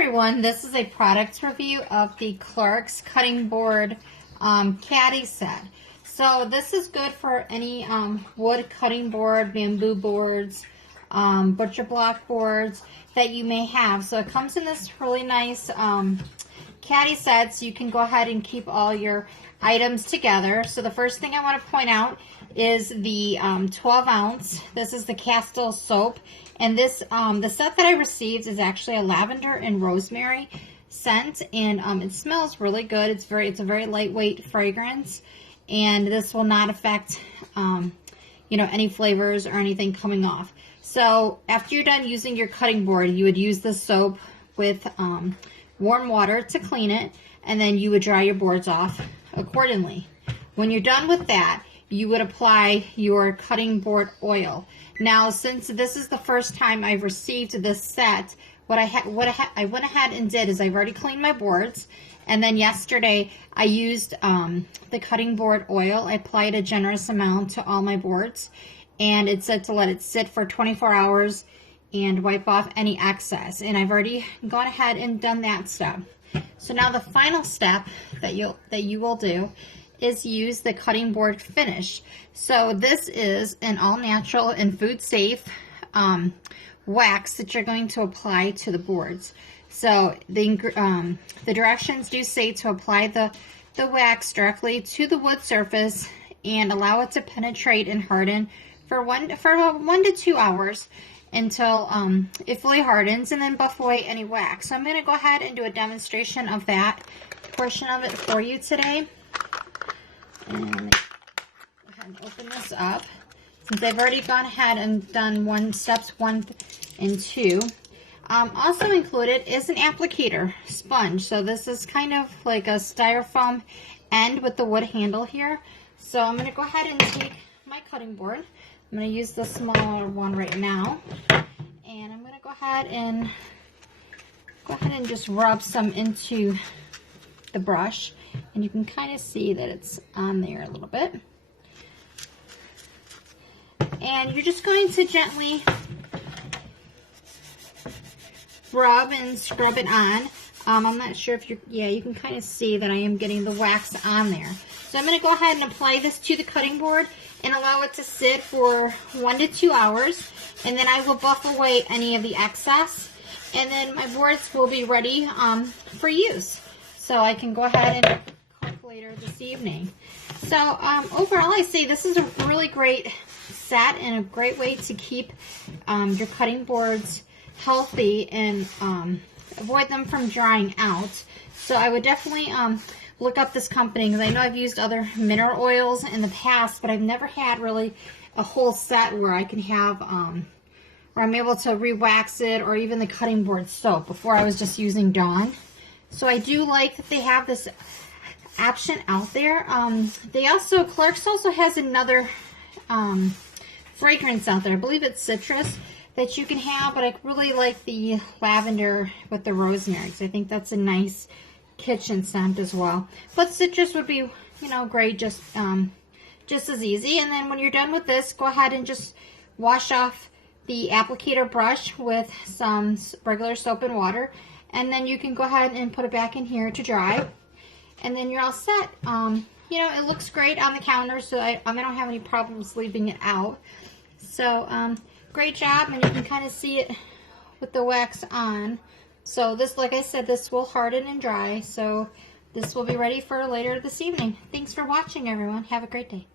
everyone, this is a product review of the Clark's cutting board caddy set. So this is good for any wood cutting board, bamboo boards, butcher block boards that you may have. So it comes in this really nice caddy set, so you can go ahead and keep all your items together. So the first thing I want to point out is the 12 ounce. This is the Castile soap, and this the set that I received is actually a lavender and rosemary scent, and it smells really good. It's a very lightweight fragrance, and this will not affect any flavors or anything coming off. So after you're done using your cutting board, you would use the soap with warm water to clean it, and then you would dry your boards off accordingly. When you're done with that, you would apply your cutting board oil. Now, since this is the first time I've received this set, what I went ahead and did is I've already cleaned my boards, and then yesterday I used the cutting board oil. I applied a generous amount to all my boards, and it said to let it sit for 24 hours and wipe off any excess, and I've already gone ahead and done that step. So now the final step that you will do is use the cutting board finish. So this is an all-natural and food-safe wax that you're going to apply to the boards. So the directions do say to apply the wax directly to the wood surface and allow it to penetrate and harden for 1 to 2 hours until it fully hardens, and then buff away any wax. So I'm going to go ahead and do a demonstration of that portion of it for you today. And go ahead and open this up. Since I've already gone ahead and done steps 1 and 2. Also included is an applicator sponge. So this is kind of like a styrofoam end with the wood handle here. So I'm going to go ahead and take my cutting board. I'm going to use the smaller one right now, and I'm going to go ahead and just rub some into the brush, and you can kind of see that it's on there a little bit. And you're just going to gently rub and scrub it on. I'm not sure if you can kind of see that I am getting the wax on there. So I'm going to go ahead and apply this to the cutting board and allow it to sit for 1 to 2 hours, and then I will buff away any of the excess, and then my boards will be ready for use. So I can go ahead and cook later this evening. So overall, I say this is a really great set and a great way to keep your cutting boards healthy and avoid them from drying out. So I would definitely look up this company, because I know I've used other mineral oils in the past, but I've never had really a whole set where I can have where I'm able to re-wax it, or even the cutting board soap. Before I was just using Dawn. So I do like that they have this option out there. Clark's also has another fragrance out there. I believe it's citrus that you can have, but I really like the lavender with the rosemary, because I think that's a nice kitchen scent as well. But citrus would be, great, just as easy. And then when you're done with this, go ahead and just wash off the applicator brush with some regular soap and water, and then you can go ahead and put it back in here to dry, and then you're all set. It looks great on the counter, so I don't have any problems leaving it out. So great job, and you can kind of see it with the wax on. So this, like I said, this will harden and dry, so this will be ready for later this evening. Thanks for watching, everyone. Have a great day.